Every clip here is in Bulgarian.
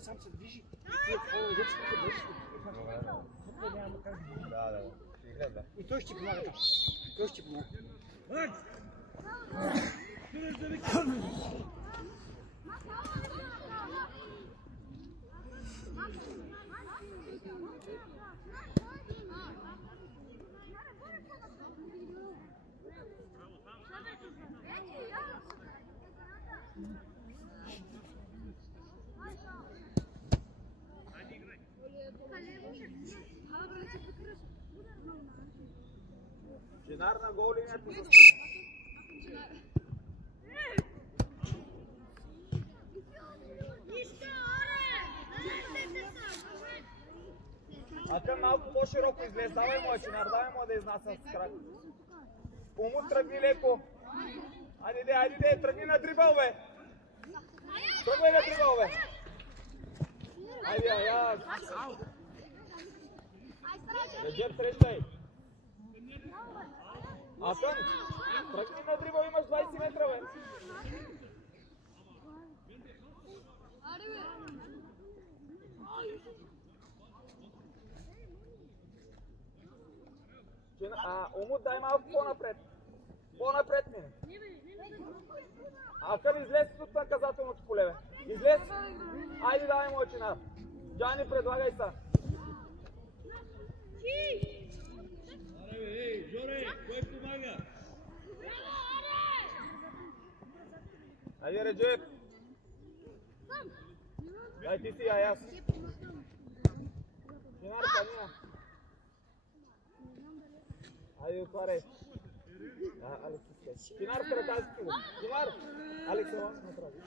Сам се движи. И той ще помага. Той ще помага. Чинар на гол линията застане. А към малко по-широко излез. Давай му, Чинар, давай му да изнася с крак. Умут, тръгни леко. Айде, тръгни на дрибъл, бе. Тръгвай на дрибъл, бе. Айде, Реджеп, срещай. Асън, тръгни на дрибъл, имаш 20 метра, бе. Умут, дай малко по-напред. По-напред ми. Асън, излез от наказателното поле, бе. Излез. Айде, давай му, Чинар. Джани, предлагай са. Ей, Жоре, кой помага? Айде, Реджеп. Дай ти си, аз. Чинар, панина. Айде, отваряй. Алекс, изкай. Чинар, пред го. Чинар! Алекс, елан се направи.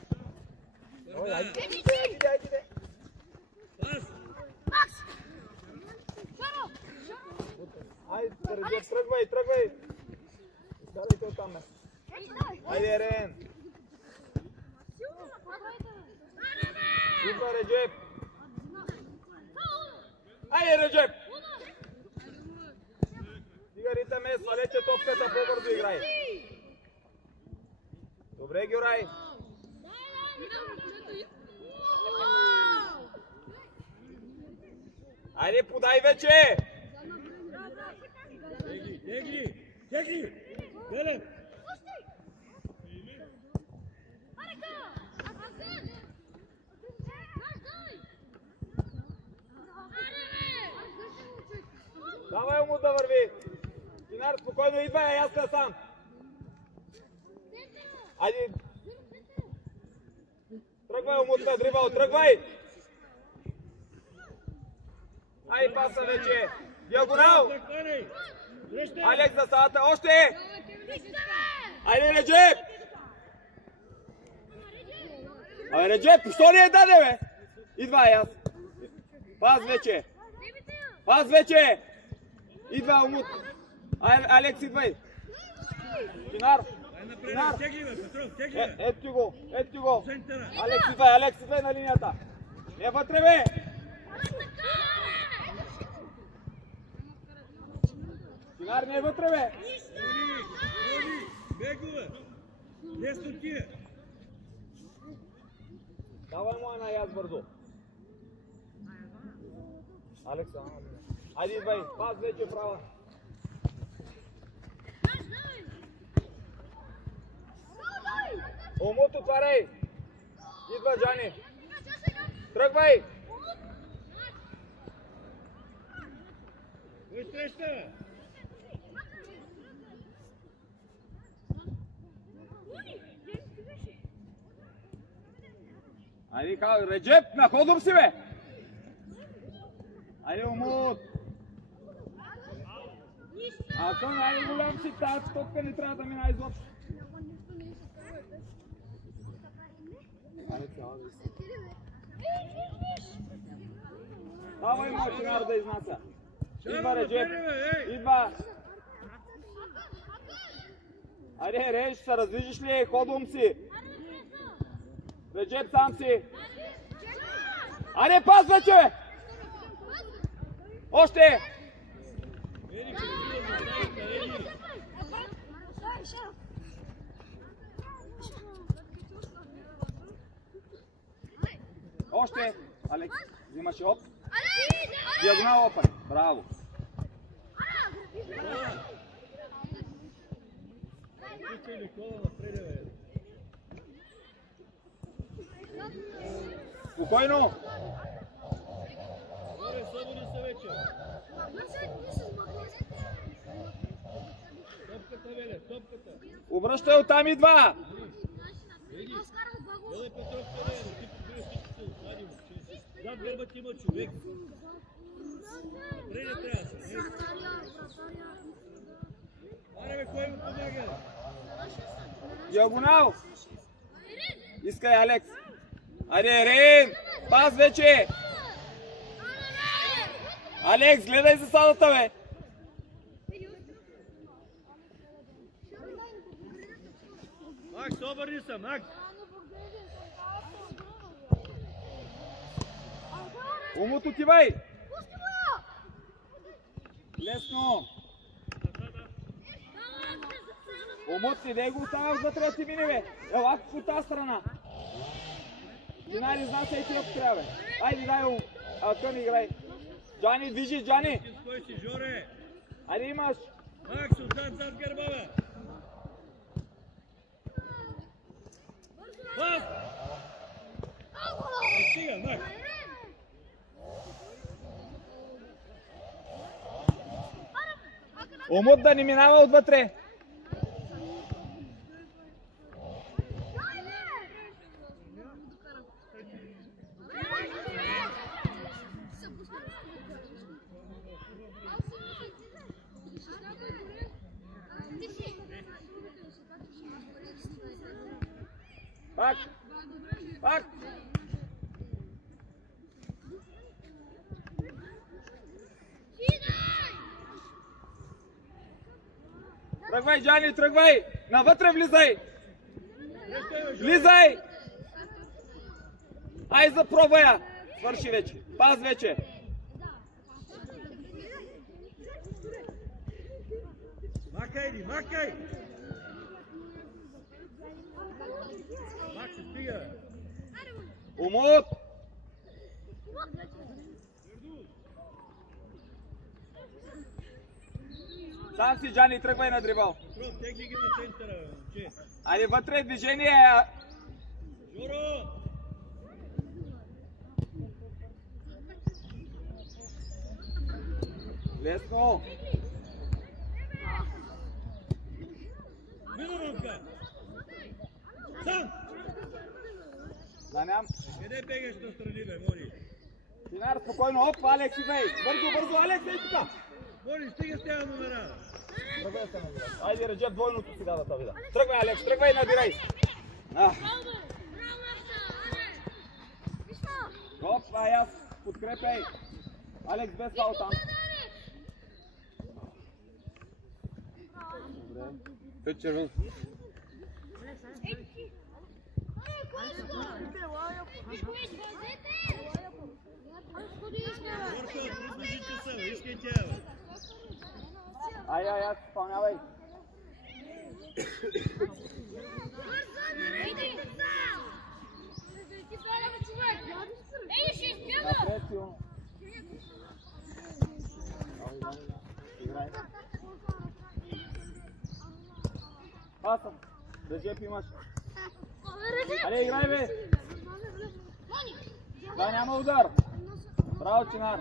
Айде. Айде, Реджеп, тръгвай. Изкарайте оттам, ме. Айде, Рен. Идва Реджеп. Айде, Реджеп. Стига ритъме, свалете топката, по-бързо играй. Добре, Гюрай. Айде, подай вече. Тегли! Белев! Давай му да върви. Чинар, спокойно идвай, аз сам. Айде. Тръгвай, умут на дрибъл, тръгвай. Ай, паса вече. Диагонал. Алекс за садата, още. Айде, Реджеп. Абе, Реджеп, що ли е даде, бе? Идвай, аз. Пас вече. Идва, умут. Алекс, идвай. Чинар. Ето го. Алекс, идвай на линията. Не вътре, бе. Чинар, не вътре, бе. Бегове. Десто ти е. Давай му една яз бързо. Алекс, айде, идвай. Пас вече права. Умут, отваряй. Идва Джани. Тръгвай. Среща. Айде, Реджеп, на ходом си, бе. Айде, Умут. Ако най-голям си, тази топка не трябва да мина изобщо. Давай му, Чинар, да изнася. Идва Реджеп. Идва. Айде, Реж, се раздвижиш ли? Ходом си. Recep сам си. Аре, пас вече, бе! Още! Още! Алекс, взимаш оп. Диагонал опай. Браво! Спокойно! Обръщай, оттам идва! Зад гърбът има човек. Напред не трябва да се. Аре, бе, кой му помага? Диагонал! Искай, Алекс! Аре, Рейн! Пас вече! Алекс, гледай засадата, бе! Макс, обърни се, Макс! Умут, отивай! Лесно! Умут, не го оставяш вътре да ти мине, бе! Ела по тази страна! Динай, изнасяй ти, ако трябва, бе! Айде, дай, Акън, играй! Джани, движи, Джани! Кой си, Жоре? Айде, имаш! Макс, отзад, зад гърба, бе! Пас! Стига, Макс! Умут да не минава отвътре! Пак! Пак! Тръгвай, Джани, тръгвай! Навътре влизай! Влизай! Ай, запробвай я! Свърши вече! Паз вече! Макай ли, макай! Макс, стига! Умут! Сам си, Джани, тръгвай на дрибал. Тегли ги на центъра, че? Айде вътре движение. Жоро! Лесно. Минуронка! Сам! Да, ням. Къде бегаш на страни, бе, Мони? Финар, спокойно. Оп, Алекс, идвай. Бързо, бързо, Алекс, ей тука. Мони, стига с тези номера. Тръгвай се надирай. Айде, Реджеп, двойното сега да те видя. Тръгвай, Алекс, тръгвай, надирай. Оп, ай аз. Подкрепяй. Алекс, без фаул там. Добре. Пет червен. Горко, продължите се, искай тя, бе. Ай, аз, изпълнявай. Напред, силно. Играй. Паса. Реджеп имаш. Аре, играй, бе. Да, няма удар. Браво, Чинар.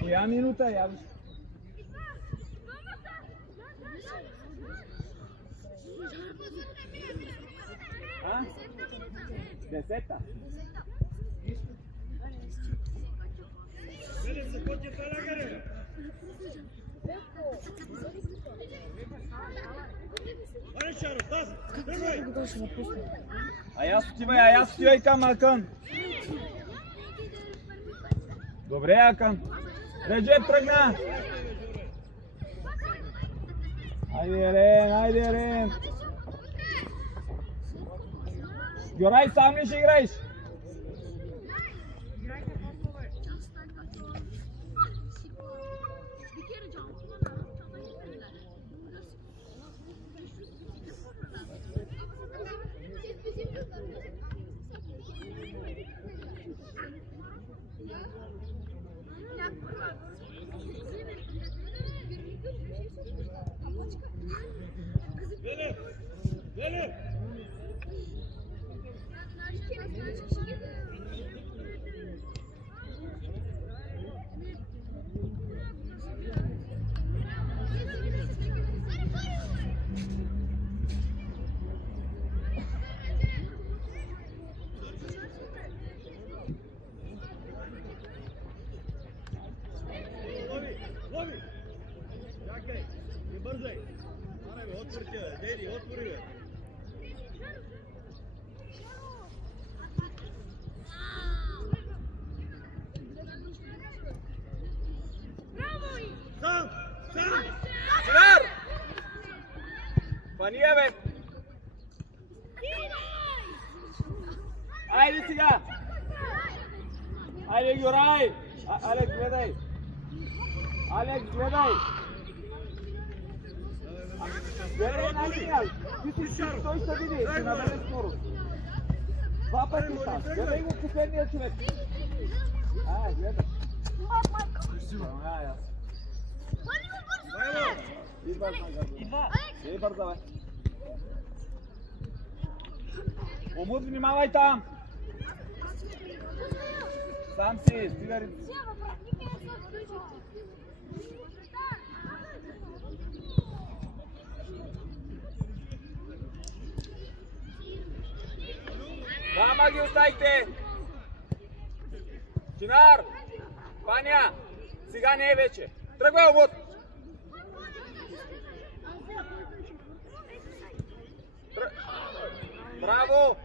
Коя минута, я виж? А? Десета. Къде се ходи парагаре? Аре, Шаро, пас! Тръгвай! Ай аз отивай към Акън. Добре, Акън. Реджеп тръгна. Айде, Ерен. Гюрай, сам ли ще играеш? Велев! Лови! Чакай! Не бързай! Отвори бе! Сам! Чинар! Фания, бе! Айде сега! Айде, Гюрай! Алекс, гледай! Ти си той ще види, че набере скорост. Два пъти там. Гледай го последния човек. Гледай. Ей, бърза, бе. Умут, внимавай там. Сам си, стига. Двама ги оставихте! Чинар! Паня! Сега не е вече! Тръгвай, Умут! Браво!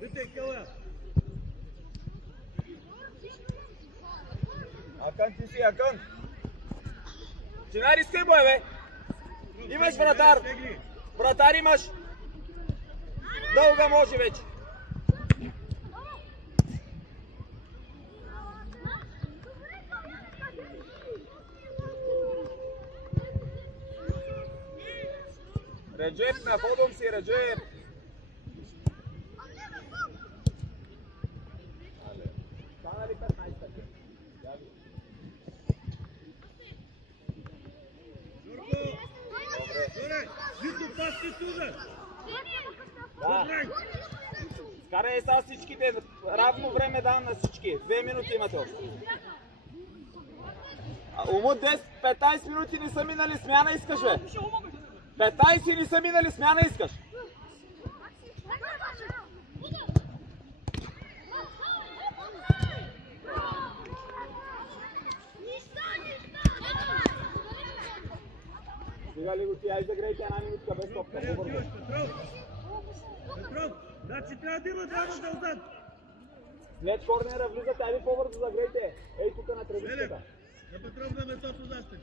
Витек, Кела! Акън, ти си, Акън! Чинар, искай бой, бе! Имаш вратар! Вратар имаш! Дълга може вече! Реджеп, находом си, Реджеп! Стана ли 15 така? Добре! Вито, пасти туда! Да! Скарай сега всичките, равно време давам на всички. 2 минути имате още. Умут 15 минути не са минали, смяна искаш, бе? 15 не са минали, смяна искаш? Сега ли го ти, ай загрейте една минутка без топка. Петров! Значи трябва да има двамата отзад! След корнера влизате, айде по-бързо загрейте. Ей тук на тревичката. На Петров на местото застане.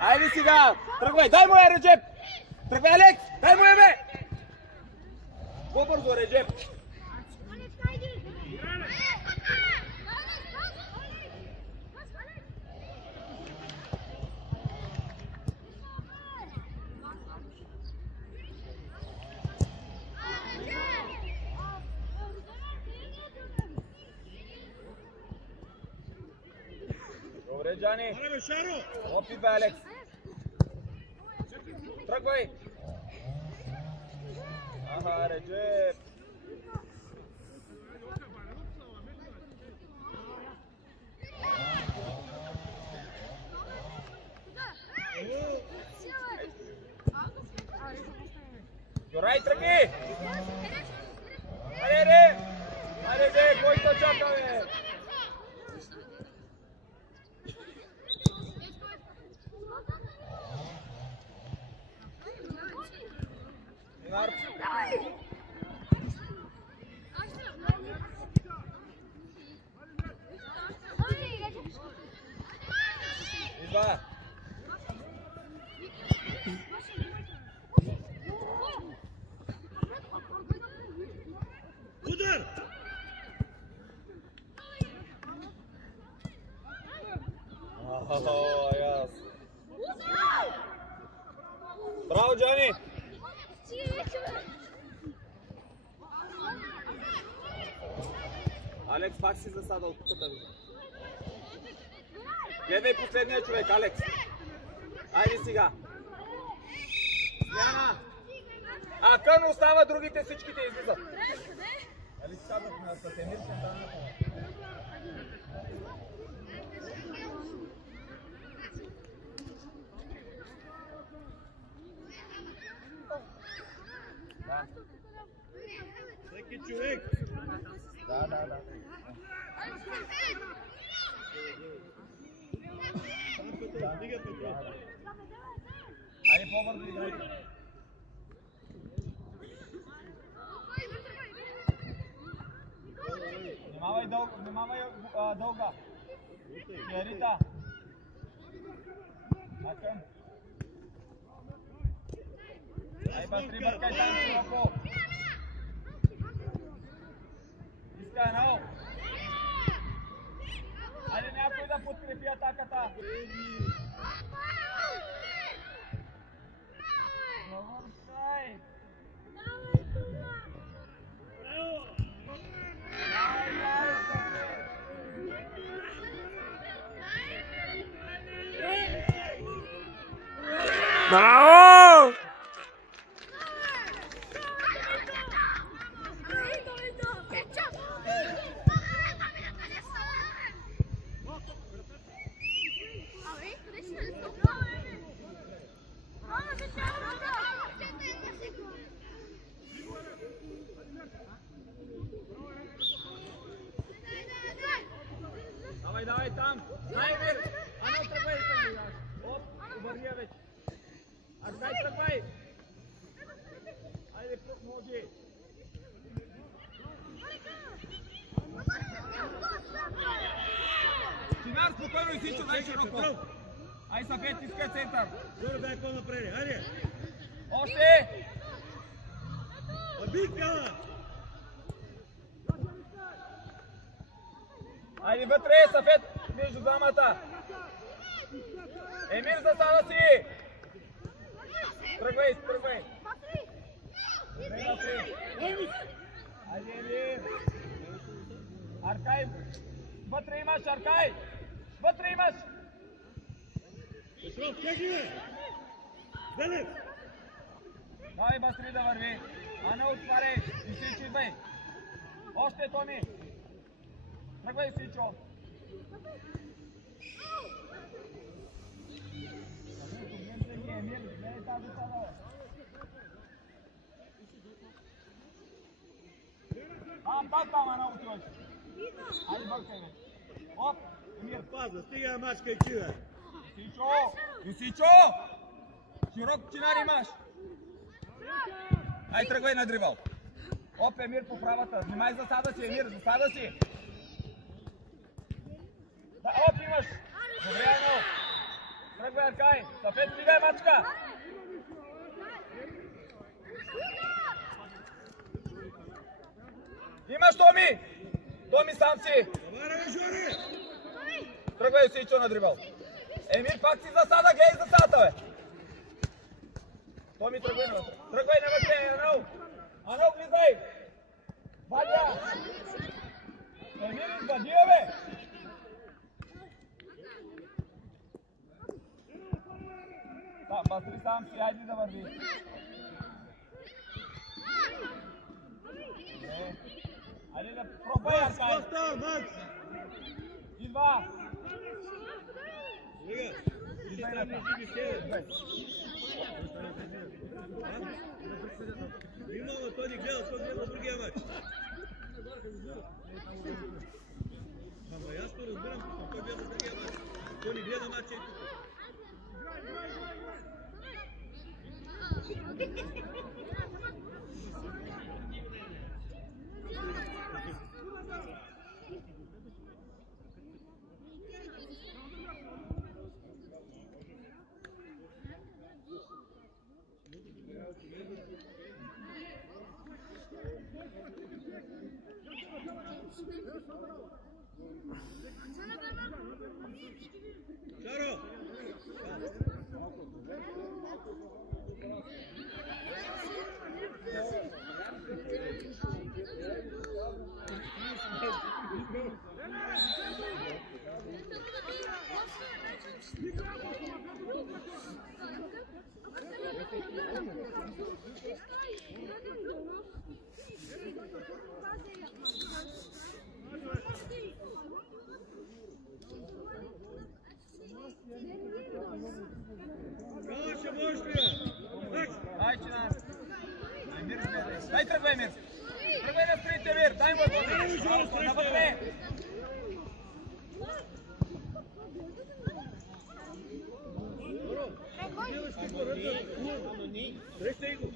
Айде сега! Тръгвай! Дай му я, Реджеп! Тръгвай, Алекс! Дай му я, бе! По-бързо, Реджеп! Добре, Джани! Аре, Шаро! Опи, бе, Алекс! Тръгвай! Аха, Реджеп! Юрай, тръгни! Айде! Айде, кой те чака, бе? Минар! Изба! Удар! Яс. Браво, Джани! Алекс, пак си засадал куката ви. Гледай последния човек, Алекс. Айде сега. Смяна. А Кън остава, другите всичките излизат. Али си казах на Сатемир, ще там на това. Всеки човек! Да. Стига, Петро! Айде по-бързо играйте. Внимавай дълга. Ярита. Акън. Ай, Бастри, бъркай там широко. Иска едно. Айде някой да подкрепи атаката. Завършай. Браво! Давай там! Найвер! Ано тръгвай там! Оп! Обърния вече! Аркай тръгвай! Айде, може! Чинар, спокойно и всичко, дай широко! Ай, Сафет, иска център! Горе дай по-напред, хайде! Още! Обика! Айде вътре, Сафет, между двамата! Емир, засада си! Тръгвай! Айде, Емир! Аркай! Вътре имаш, Аркай! Вътре имаш! Петров, тежи, бе! Белев! Давай, Бастри, да върви! Ана, отваряй! И си идвай! Още, Томи! Тръгвай, Сичо! Емир, гледай тази сада, бе! Там, Ана, отиваш! Айде, бъркай, бе! Оп! Емир! Паза, стига мачка и чива! Исичо! Широк чинар имаш! Ай, тръгвай на дрибъл! Оп, Емир по правата! Внимай засада си, Емир, засада си! Да, оп, имаш! Добре, Ано! Тръгвай, Аркай! Сафет, стигай, мачка! Имаш, Томи! Томи, сам си! Тръгвай, Исичо на дрибъл! Емир, пак си засада, гледай засадата, бе! Томи, тръгвай навътре! Тръгвай навътре, Ано! Ано, влизай! Вадя! Емир, извади я, бе! Бастри, сам си, айди да върви! da probaj Arcaj. Остал, Макс! И два. Лига, ти там не жиди себе. Имало, той не гледал, той гледал другия матч. Ама аз то разбирам, той гледа другия матч. Той не гледа матча и тук. Шаро! Калаша, можеш ли? Дай, Чинар. Дай, тръгвай, Мир. Тръгвай да строите, Мир. Дай му отвътре. Навътре. Срещай го!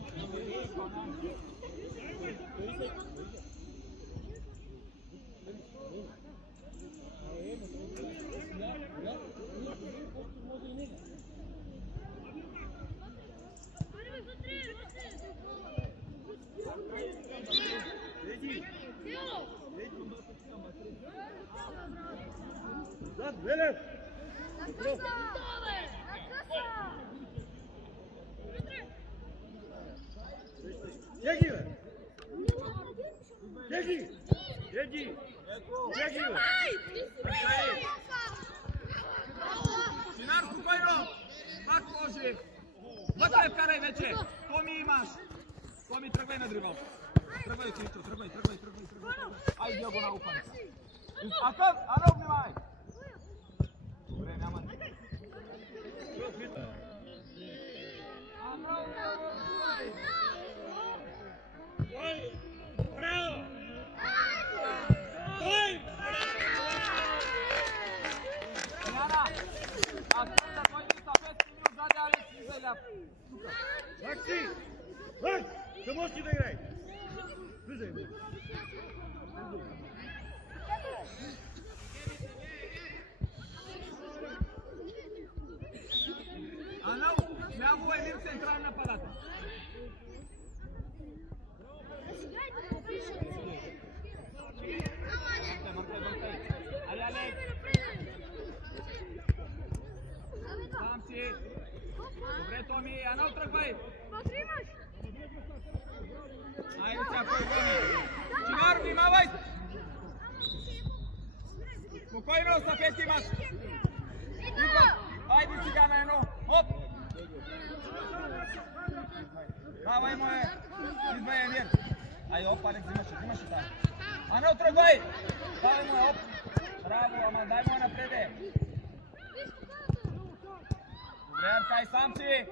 Велев! Jeđi, ve! Jeđi! Jeđi! Jeđi, ve! Чинар, спокойно. Пак може. Вътре вкарай вече. Томи имаш. Томи, тръгвай на дрибъл. Тръгвай, Кричо, тръгвай. Айде, го на упанца. Акъм, Ано, внимай. Добре, няма. Браво! Яна, Акъм да той ни стафет сини отзади Алекс и Зелят. Макси! Макс! Ще можеш ли да играй? Влизай го. Ано, ляво един централен нападател. Алекс. Сам си. Добре, Томи. Ано, тръгвай. Айде сега, кой гони. Чинар, внимавай. Спокойно, стафет имаш. Айде сега на едно. Оп. Давай, мое. Идвай, Емир. Ай, оп, Алекс, взимаш там. Ано, тръгвай. Давай, мое, оп. Браво, ама дай му напреде. Добре, Аркай, сам си.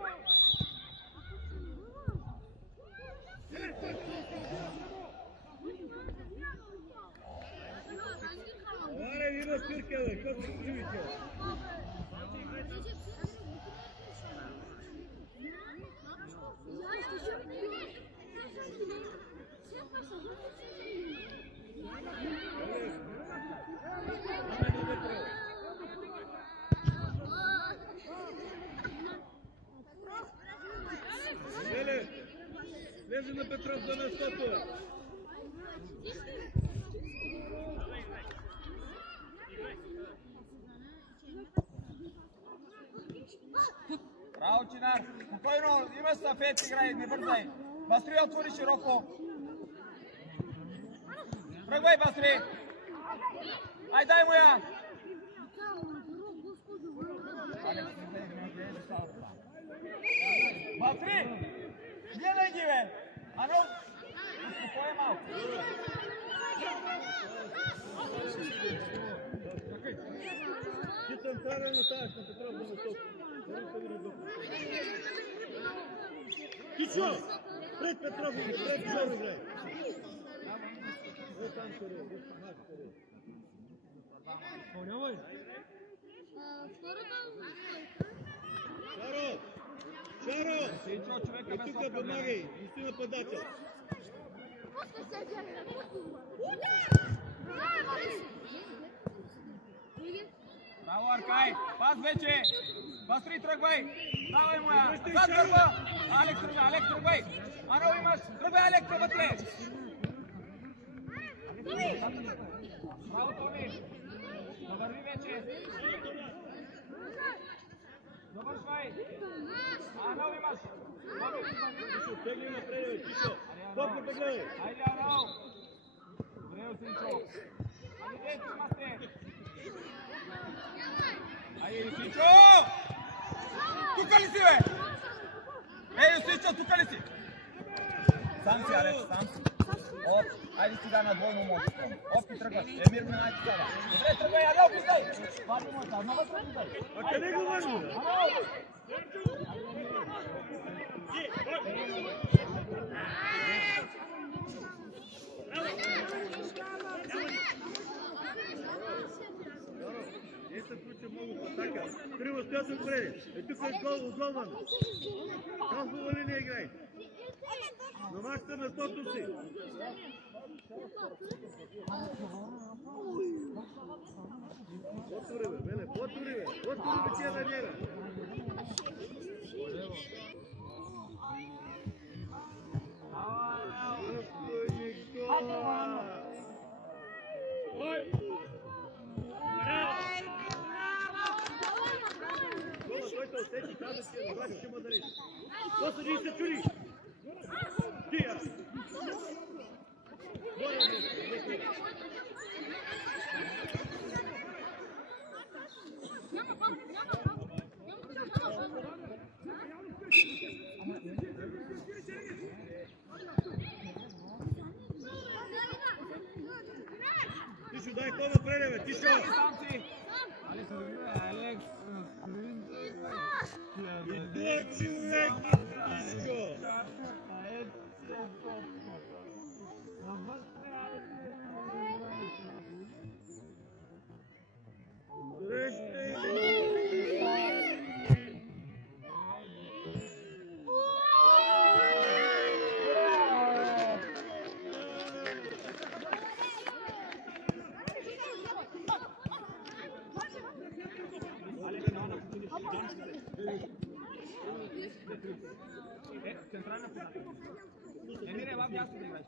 Аре, има спирка, бе. Какво се чувите? Велев, влезе на Петров за местото. Браво, Чинар. Спокойно, има стафет, играй, не бързай. Басри, отвори широко. Тръгвай, Басри. Ай, дай му я. Басри, гледай ги, бе. Ано, успокой малко. Ти централен оставаш на Петров да настъпи. Кичо! Пред Петров и пред Жоро играй. Ой, там къде, маш къде. Изпълнявай. Шаро! Шаро! Е тук помагай, не си нападател. Браво, Аркай! Пас вече! Пастри, тръгвай! Давай моя! Зад гърба! Алекс, тръгвай! Ано имаш! Тръгвай, Алекс, вътре! Браво, Томи! Довърви вече! Довършвай! Ано имаш! Тишо, тегли напред, Тишо! Топко те гледай! Айде, Ано! Добре, Осинчо! Айде, сте! Айде, Осинчо! Тука ли си, бе? Ей, Осинчо, тука ли си? Сам си, Алекс, сам си. Оп, айде сега на двойно може. Оп, и тръгваш. Емир, минай сега. Добре, тръгвай, Аля, описай! Пади му, една вътре описай. А къде го върши? Не се включи много в атака. Криво стоят отпред. Е тук е гол, отголван. Красова линия играй. Намашта местото си. Отвори, бе, Беле, отвори, бе. Отвори пече на njega. Който усети, каза си, обаче ще му дариш. Посади се чури! Тия! Тишо, дай то напред, бе, Тишо! Алекс! Идет човек, Тишко! Централна позиция. Емире, баб, ясно да играеш.